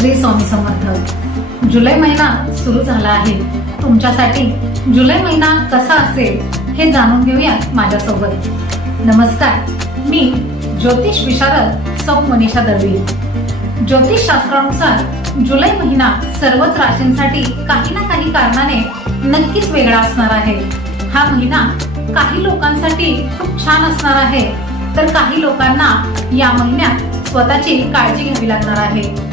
श्री स्वामी समर्थ. जुलै महिना सुरू झाला आहे. तुमच्यासाठी जुलै महिना कसा असेल हे जाणून घेऊया माझ्यासोबत. नमस्कार मी ज्योतिष विशारद सौ मनीषा दळवी. ज्योतिष शास्त्रानुसार जुलै महिना सर्वच राशींसाठी काही ना काही कारणाने नक्कीच वेगळा असणार आहे. हा महिना काही लोकांसाठी खूप छान असणार आहे. तर काही लोकांना या महिन्यात स्वतःची काळजी घ्यावी लागणार आहे.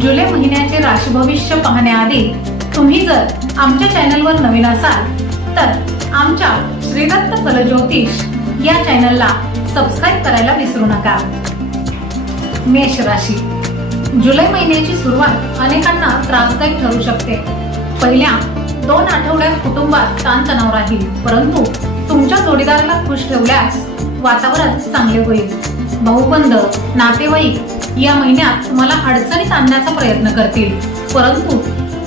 जुलै महिन्याचे राशी भविष्य पाहण्याआधी तुम्ही जर आमच्या चॅनलवर नवीन असाल तर आमच्या श्रीदत्त फलज्योतिष या चॅनलला सबस्क्राईब करायला विसरू नका. मेष राशी. जुलै महिन्याची सुरुवात अनेकांना त्रासदायक ठरू शकते. पहिल्या दोन आठवड्यात कुटुंबात ताणतणाव राहील परंतु तुमच्या जोडीदाराला खुश ठेवल्यास वातावरण चांगले होईल. भाऊबंद नातेवाईक या महिन्यात तुम्हाला अडचणीत आणण्याचा प्रयत्न करतील. परंतु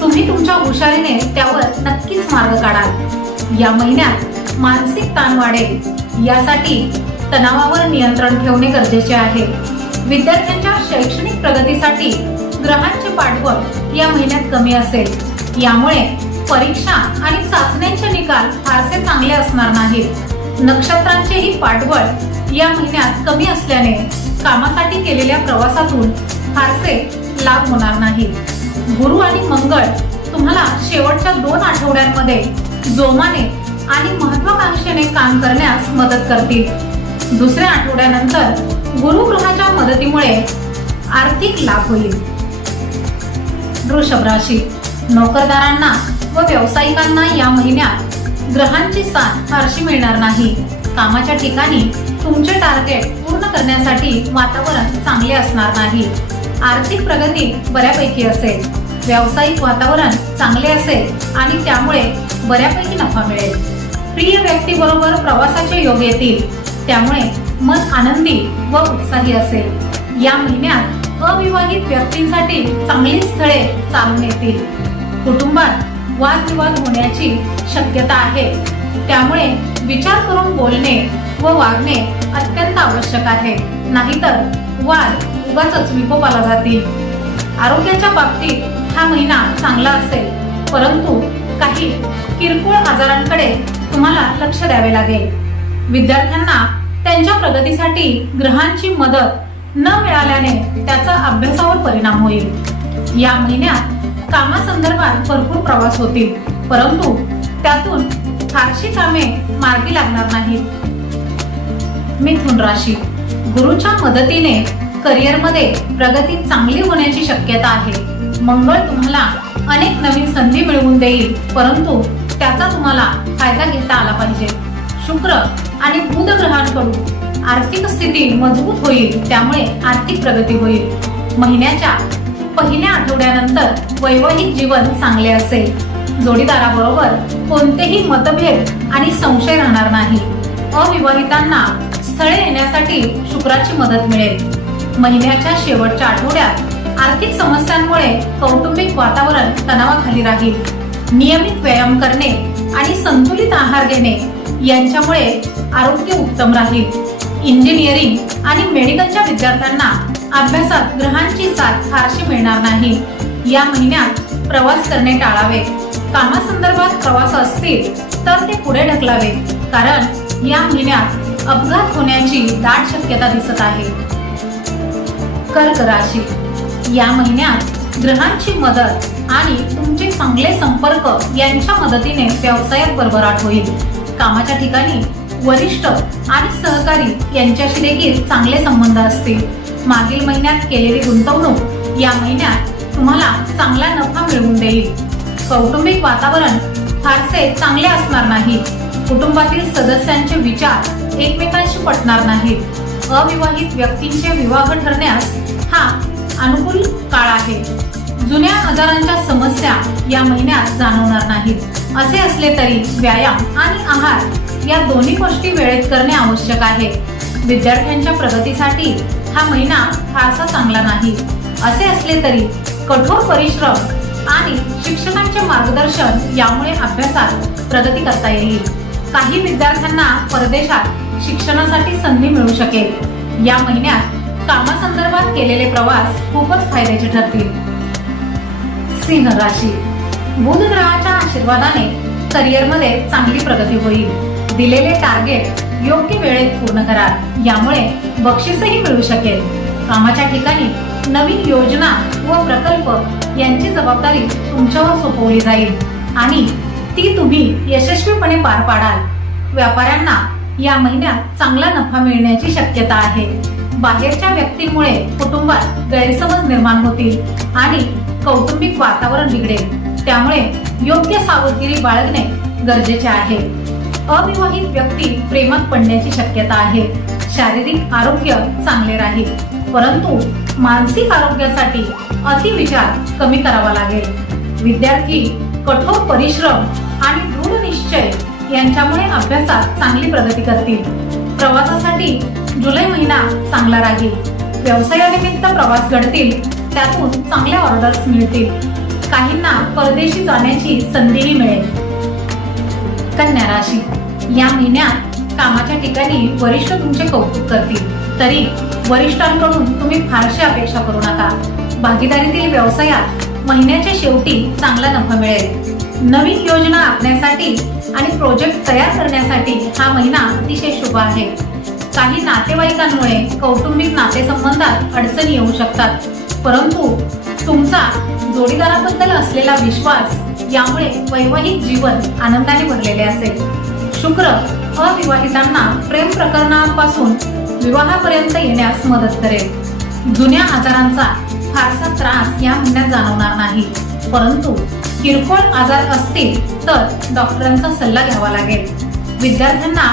तुम्ही तुमच्या हुशारीने त्यावर नक्कीच मार्ग काढाल. या महिन्यात मानसिक ताण वाढेल. यासाठी तणावावर नियंत्रण ठेवणे गरजेचे आहे. विद्यार्थ्यांच्या शैक्षणिक प्रगतीसाठी ग्रहांचे पाठबळ या महिन्यात कमी असेल. यामुळे परीक्षा आणि चाचण्यांचे निकाल फारसे चांगले असणार नाहीत. नक्षत्रांचेही पाठबळ या महिन्यात कमी असल्याने कामासाठी केलेल्या प्रवासातून फारसे लाभ होणार नाही. गुरु आणि मंगळ तुम्हाला शेवटच्या दोन आठवड्यांमध्ये जोमाने आणि महत्वाकांक्षेने काम करण्यास मदत करतील. दुसऱ्या आठवड्यानंतर गुरुग्रहाच्या मदतीमुळे आर्थिक लाभ होईल. वृषभ राशी. नोकरदारांना व व्यावसायिकांना या महिन्यात ग्रहांची साथ फारशी मिळणार नाही. कामाच्या ठिकाणी तुमचे टार्गेट पूर्ण करण्यासाठी वातावरण चांगले असणार नाही. आर्थिक प्रगती बऱ्यापैकी असेल. व्यावसायिक वातावरण चांगले असेल आणि त्यामुळे बऱ्यापैकी नफा मिळेल. प्रिय व्यक्तीबरोबर प्रवासाचे योग येतील. त्यामुळे मन आनंदी व उत्साही असेल. या महिन्यात अविवाहित व्यक्तींसाठी चांगली स्थळे चालून येतील. कुटुंबात वादविवाद होण्याची शक्यता आहे. त्यामुळे विचार करून बोलणे व वागणे अत्यंत आवश्यक आहे. नाहीतर वाद उगाच विकोपाला जातील. आरोग्याच्या बाबतीत हा महिना चांगला असेल परंतु काही किरकोळ आजारांकडे तुम्हाला लक्ष द्यावे लागेल. विद्यार्थ्यांना त्यांच्या प्रगतीसाठी ग्रहांची मदत न मिळाल्याने त्याचा अभ्यासावर परिणाम होईल. या महिन्यात कामासंदर्भात भरपूर प्रवास होतील परंतु त्यातून फारशी कामे मार्गी लागणार नाहीत. मिथुन राशी. गुरुच्या मदतीने करिअरमध्ये प्रगती चांगली होण्याची शक्यता आहे. मंगळ तुम्हाला अनेक नवीन संधी मिळवून देईल परंतु त्याचा तुम्हाला फायदा घेता आला पाहिजे. शुक्र आणि बुध ग्रहांकडून आर्थिक स्थिती मजबूत होईल त्यामुळे आर्थिक प्रगती होईल. महिन्याच्या पहिल्या आठवड्यानंतर वैवाहिक जीवन चांगले असेल. जोडीदाराबरोबर कोणतेही मतभेद आणि संशय राहणार नाही. अविवाहितांना स्थळे येण्यासाठी शुक्राची मदत मिळेल. महिन्याच्या शेवटच्या आठवड्यात आर्थिक समस्यांमुळे कौटुंबिक वातावरण तणावाखाली राहील. नियमित व्यायाम करणे आणि संतुलित आहार घेणे यांच्यामुळे आरोग्य उत्तम राहील. इंजिनिअरिंग आणि मेडिकलच्या विद्यार्थ्यांना अभ्यासात ग्रहांची साथ फारशी मिळणार नाही. या महिन्यात प्रवास करणे टाळावे. कामासंदर्भात प्रवास असतील तर ते पुढे ढकलावे. कारण या महिन्यात अपघात होण्याची दाट शक्यता दिसत आहे. कर्क राशी. या महिन्यात ग्रहांची मदत आणि तुमचे चांगले संपर्क यांच्या मदतीने व्यवसायात भरभराट होईल. कामाच्या ठिकाणी वरिष्ठ आणि सहकारी यांच्याशी देखील चांगले संबंध असतील. मागील महिन्यात केलेली गुंतवणूक या महिन्यात तुम्हाला चांगला नफा मिळवून देईल. कौटुंबिक वातावरण फारसे चांगले असणार नाही. कुटुंबातील सदस्यांचे विचार एकमेकांशी पटणार नाहीत. अविवाहित व्यक्तींचे विवाह ठरण्यास हा अनुकूल काळ आहे. जुन्या आजारांच्या समस्या या महिन्यात जाणवणार नाहीत. असे असले तरी व्यायाम आणि आहार या दोन्ही गोष्टी वेळेत करणे आवश्यक आहे. विद्यार्थ्यांच्या प्रगतीसाठी हा महिना फारसा चांगला नाही. असे असले तरी कठोर परिश्रम आणि शिक्षकांचे मार्गदर्शन यामुळे अभ्यासात प्रगती करता येईल. काही विद्यार्थ्यांना परदेशात शिक्षणासाठी संधी मिळू शकेल. या महिन्यात कामासंदर्भात केलेले प्रवास खूपच फायद्याचे ठरतील. सिंह राशी. बुध ग्रहाच्या आशीर्वादाने करिअरमध्ये चांगली प्रगती होईल. दिलेले टार्गेट योग्य वेळेत पूर्ण करा यामुळे बक्षीसही मिळू शकेल. कामाच्या ठिकाणी नवीन योजना व प्रकल्प यांची जबाबदारी तुमच्यावर सोपवली जाईल. आणि ती तुम्ही यशस्वीपणे पार पाडाल. व्यापाऱ्यांना या महिन्यात चांगला नफा मिळण्याची शक्यता आहे. बाहेरच्या व्यक्तीमुळे कुटुंबात गैरसमज निर्माण होतील आणि कौटुंबिक वातावरण बिघडेल. त्यामुळे योग्य सावधगिरी बाळगणे गरजेचे आहे. अविवाहित व्यक्ती प्रेमात पडण्याची शक्यता आहे. शारीरिक आरोग्य चांगले राहील. परंतु मानसिक आरोग्यासाठी अतिविचार कमी करावा लागेल. विद्यार्थी कठोर परिश्रम आणि दृढ निश्चय यांच्यामुळे अभ्यासात चांगली प्रगती करतील. प्रवासासाठी जुलै महिना चांगला राहील. व्यवसायानिमित्त प्रवास घडतील. त्यातून चांगल्या ऑर्डर्स मिळतील. काहींना परदेशी जाण्याची संधीही मिळेल. कन्या राशी. या महिन्यात कामाच्या ठिकाणी वरिष्ठ तुमचे कौतुक करतील. तरी वरिष्ठांकडून तुम्ही फारशी अपेक्षा करू नका. भागीदारीतील व्यवसायात महिन्याच्या शेवटी चांगला नफा मिळेल. नवीन योजना आखण्यासाठी आणि प्रोजेक्ट तयार करण्यासाठी हा महिना अतिशय शुभ आहे. काही नातेवाईकांमुळे कौटुंबिक नातेसंबंधात अडचणी येऊ शकतात. परंतु तुमचा जोडीदाराबद्दल असलेला विश्वास यामुळे वैवाहिक जीवन आनंदाने भरलेले असेल. शुक्र अविवाहितांना प्रेम प्रकरणापासून विवाहापर्यंत येण्यास मदत करेल. जुन्या आजारांचा फारसा त्रास या महिन्यात जाणवणार नाही. परंतु किरकोळ आजार असतील तर डॉक्टरांचा सल्ला घ्यावा लागेल. विद्यार्थ्यांना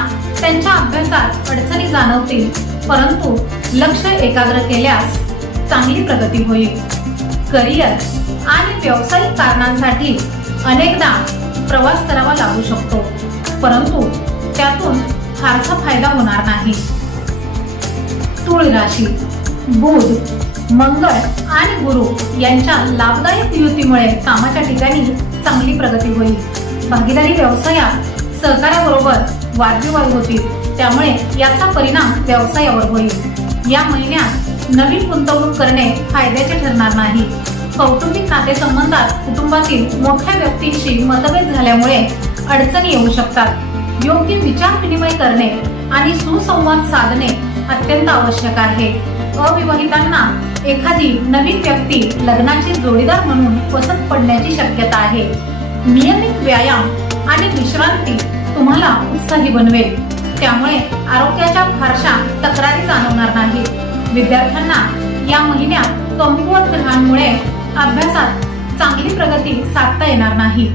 त्यांच्या अभ्यासात अडचणी जाणवतील परंतु लक्ष एकाग्र केल्यास चांगली प्रगती होईल. करिअर आणि व्यावसायिक कारणांसाठी अनेकदा प्रवास करावा लागू शकतो परंतु त्यातून फारसा फायदा होणार नाही. तुळ राशी बुध मंगळ आणि गुरु यांच्या लाभदायक युतीमुळे कामाच्या ठिकाणी चांगली प्रगती होईल. भागीदारी व्यवसायात सहकार्याबरोबर वादविवाद होतील. त्यामुळे याचा परिणाम व्यवसायावर होईल. या महिन्यात नवीन गुंतवणूक करणे फायद्याचे ठरणार नाही. कौटुंबिक नातेसंबंधात कुटुंबातील मोठ्या व्यक्तींशी मतभेद झाल्यामुळे अडचणी येऊ शकतात. योग्य विचार विनिमय करणे आणि सुसंवाद साधणे अत्यंत आवश्यक आहे. अविवाहितांना एखादी नवीन व्यक्ती लग्नाची जोडीदार म्हणून पसंत पडण्याची शक्यता आहे. नियमित व्यायाम आणि विश्रांती तुम्हाला उत्साही बनवेल. त्यामुळे आरोग्याच्या फारशा तक्रारी जाणवणार नाही विद्यार्थ्यांना या महिन्यात कमकुवत ग्रहांमुळे अभ्यासात चांगली प्रगती साधता येणार नाही.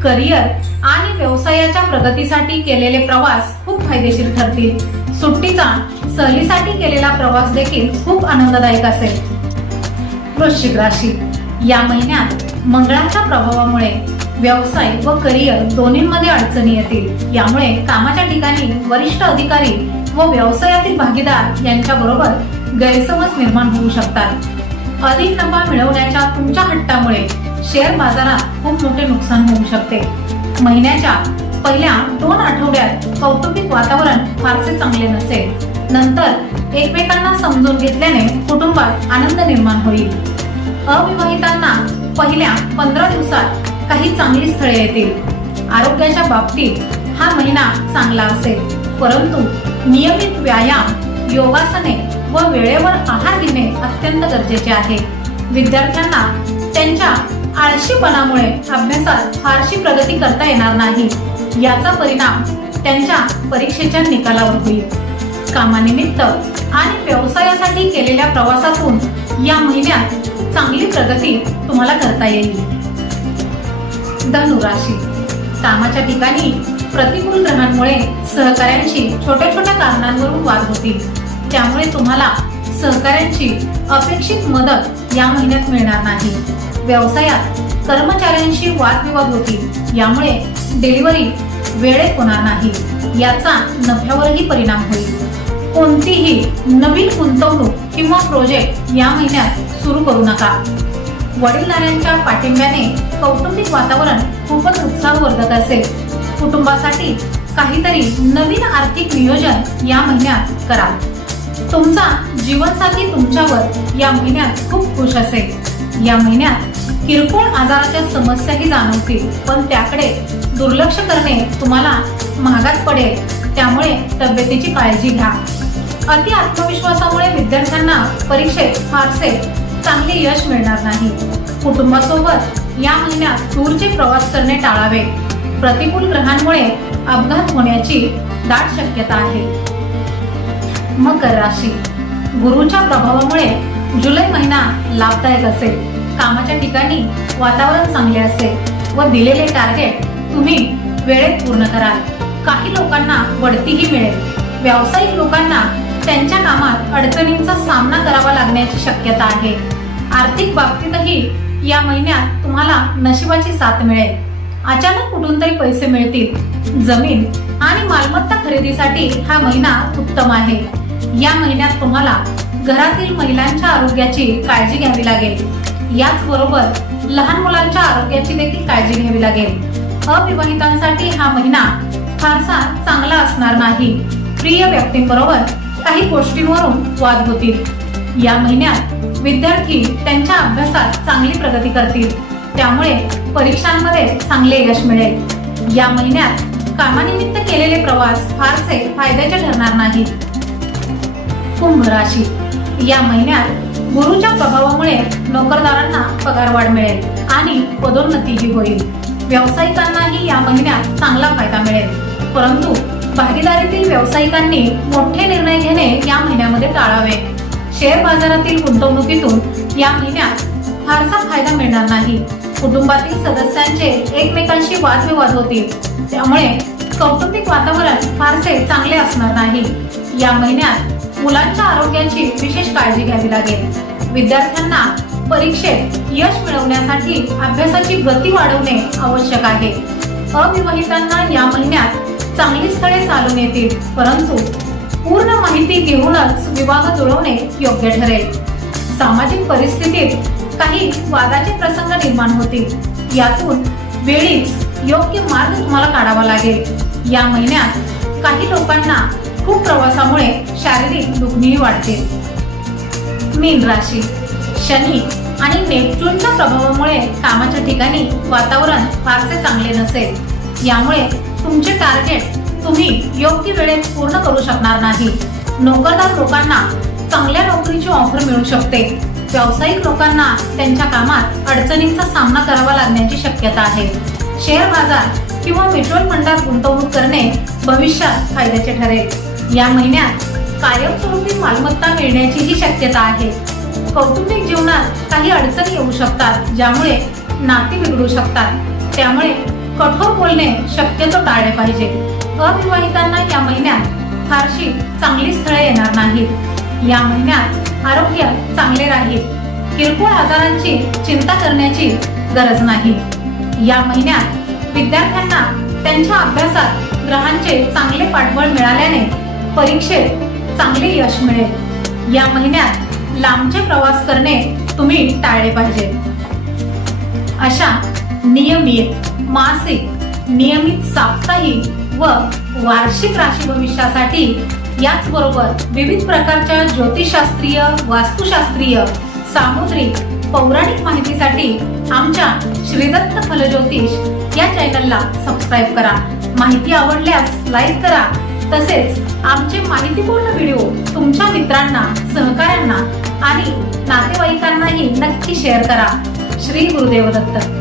करिअर आणि व्यवसायाच्या प्रगतीसाठी केलेले प्रवास खूप फायदेशीर ठरतील. सुट्टीचा सहलीसाठी केलेला प्रवास देखील खूप आनंददायक असेल. वृश्चिक राशी. या महिन्यात मंगळाच्या प्रभावामुळे व्यवसाय व करिअर दोन्हीमध्ये अडचणी येतील. यामुळे कामाच्या ठिकाणी वरिष्ठ अधिकारी व व्यवसायातील भागीदार यांच्या बरोबर गैरसमज निर्माण होऊ शकतात. अधिक नफा मिळवण्याच्या तुमच्या हट्टामुळे शेअर बाजारात खूप मोठे नुकसान होऊ शकते. महिन्याच्या पहिल्या दोन आठवड्यात कौटुंबिक वातावरण फारसे चांगले नसेल. नंतर एकमेकांना समजून घेतल्याने कुटुंबात आनंद निर्माण होईल. अविवाहितांना पहिल्या पंधरा दिवसात काही चांगली स्थळे येतील. आरोग्याच्या बाबतीत हा महिना चांगला असेल. परंतु नियमित व्यायाम योगासने व वेळेवर आहार घेणे अत्यंत गरजेचे आहे. विद्यार्थ्यांना त्यांच्या आळशीपणामुळे अभ्यासात फारशी प्रगती करता येणार नाही. याचा परिणाम त्यांच्या परीक्षेच्या निकालावर होईल. कामानिमित्त आणि व्यवसायासाठी केलेल्या प्रवासातून या महिन्यात चांगली प्रगती तुम्हाला करता येईल. धनुराशी. कामाच्या ठिकाणी प्रतिकूल ग्रहांमुळे सहकाऱ्यांशी छोट्या छोट्या कारणांवरून वाद होतील. त्यामुळे तुम्हाला सहकाऱ्यांची अपेक्षित मदत या महिन्यात मिळणार नाही. व्यवसायात कर्मचाऱ्यांशी वादविवाद होतील. यामुळे डिलिव्हरी वेळेत होणार नाही. याचा नफ्यावरही परिणाम होईल. कोणतीही नवीन गुंतवणूक किंवा प्रोजेक्ट या महिन्यात सुरू करू नका. वडीलधाऱ्यांच्या पाठिंब्याने कौटुंबिक वातावरण खूपच उत्साहवर्धक असेल. कुटुंबासाठी काहीतरी नवीन आर्थिक नियोजन या महिन्यात करा. तुमचा जीवनसाथी तुमच्यावर या महिन्यात खूप खुश असेल. या महिन्यात किरकोळ आजाराच्या समस्याही जाणवतील पण त्याकडे दुर्लक्ष करणे तुम्हाला महागात पडेल. त्यामुळे तब्येतीची काळजी घ्या. अति आत्मविश्वासामुळे विद्यार्थ्यांना परीक्षेत फारसे चांगले यश मिळणार नाही. कुटुंबासोबत या महिन्यात दूरचे प्रवास करणे टाळावे. प्रतिकूल ग्रहांमुळे अपघात होण्याची दाट शक्यता आहे. मकर राशी. गुरुच्या प्रभावामुळे जुलै महिना लाभदायक असेल. कामाच्या ठिकाणी वातावरण चांगले असेल व दिलेले टार्गेट तुम्ही वेळेत पूर्ण कराल. काही लोकांना बढतीही मिळेल. व्यावसायिक लोकांना त्यांच्या कामात अडचणींचा सामना करावा लागण्याची शक्यता आहे. आर्थिक बाबतीतही या महिन्यात तुम्हाला नशिबाची साथ मिळेल. अचानक कुठून तरी पैसे मिळतील. जमीन आणि मालमत्ता खरेदीसाठी हा महिना उत्तम आहे. या महिन्यात तुम्हाला घरातील महिलांच्या आरोग्याची काळजी घ्यावी लागेल. याचबरोबर लहान मुलांच्या आरोग्याची देखील काळजी घ्यावी लागेल. अविवाहितांसाठी हा महिना फारसा चांगला असणार नाही. प्रिय व्यक्तींबरोबर काही गोष्टींवरून वाद होतील. या महिन्यात विद्यार्थी त्यांच्या अभ्यासात चांगली प्रगती करतील. त्यामुळे परीक्षांमध्ये चांगले यश मिळेल. या महिन्यात कामानिमित्त केलेले प्रवास फारसे फायद्याचे ठरणार नाही. कुंभ राशी. या महिन्यात गुरुच्या प्रभावामुळे नोकरदारांना पगारवाढ मिळेल आणि पदोन्नतीही होईल. व्यावसायिकांनाही या महिन्यात चांगला फायदा मिळेल. परंतु भागीदारीतील व्यावसायिकांनी मोठे निर्णय घेणे या महिन्यामध्ये टाळावे. शेअर बाजारातील गुंतवणुकीतून या महिन्यात फारसा फायदा मिळणार नाही. कुटुंबातील सदस्यांचे एकमेकांशी वादविवाद होतील. त्यामुळे कौटुंबिक वातावरण फारसे चांगले असणार नाही. या महिन्यात मुलांच्या आरोग्याची विशेष काळजी घ्यावी लागेल. विद्यार्थ्यांना परीक्षेत यश मिळवण्यासाठी अभ्यासाची गती वाढवणे आवश्यक आहे. अविवाहितांना या महिन्यात चांगली स्थळे चालून येतील परंतु पूर्ण माहिती घेऊनच विवाह जुळवणे योग्य ठरेल. सामाजिक परिस्थितीत काही वादाचे प्रसंग निर्माण होतील. यातून वेळीच योग्य मार्ग तुम्हाला काढावा लागेल. या महिन्यात काही लोकांना खूप प्रवासामुळे शारीरिक दुखणीही वाढतील मीन राशी शनी आणि नेपच्यूनच्या प्रभावामुळे कामाच्या ठिकाणी वातावरण फारसे चांगले नसेल. यामुळे तुमचे टार्गेट तुम्ही योग्य वेळेत पूर्ण करू शकणार नाही. नोकरदार लोकांना चांगल्या नोकरीची ऑफर मिळू शकते. व्यावसायिक लोकांना त्यांच्या कामात अडचणींचा सामना करावा लागण्याची शक्यता आहे. शेअर बाजार किंवा म्युच्युअल फंडात गुंतवणूक करणे भविष्यात फायद्याचे ठरेल. या महिन्यात कायमस्वरूपी मालमत्ता मिळण्याचीही शक्यता आहे. कौटुंबिक जीवनात काही अडचणी येऊ शकतात ज्यामुळे नाती बिघडू शकतात. त्यामुळे कठोर बोलणे शक्यतो टाळले पाहिजे. अविवाहितांना या महिन्यात फारशी चांगली स्थळे येणार नाहीत. या महिन्यात आरोग्य चांगले राहील. किरकोळ आजारांची चिंता करण्याची गरज नाही. या महिन्यात विद्यार्थ्यांना त्यांच्या अभ्यासात ग्रहांचे चांगले पाठबळ मिळाल्याने परीक्षेत चांगले यश मिळेल. या महिन्यात लांबचे प्रवास करणे तुम्ही टाळले पाहिजे. अशा नियमित मासिक नियमित साप्ताहिक व वार्षिक राशी भविष्यासाठी याचबरोबर विविध प्रकारच्या ज्योतिषशास्त्रीय वास्तुशास्त्रीय सामुद्रिक पौराणिक माहितीसाठी आमच्या श्रीदत्त फलज्योतिष या चॅनलला सबस्क्राईब करा. माहिती आवडल्यास लाईक करा. तसेच आमचे माहितीपूर्ण व्हिडिओ तुमच्या मित्रांना सहकाऱ्यांना आणि नातेवाईकांनाही नक्की शेअर करा. श्री गुरुदेव दत्त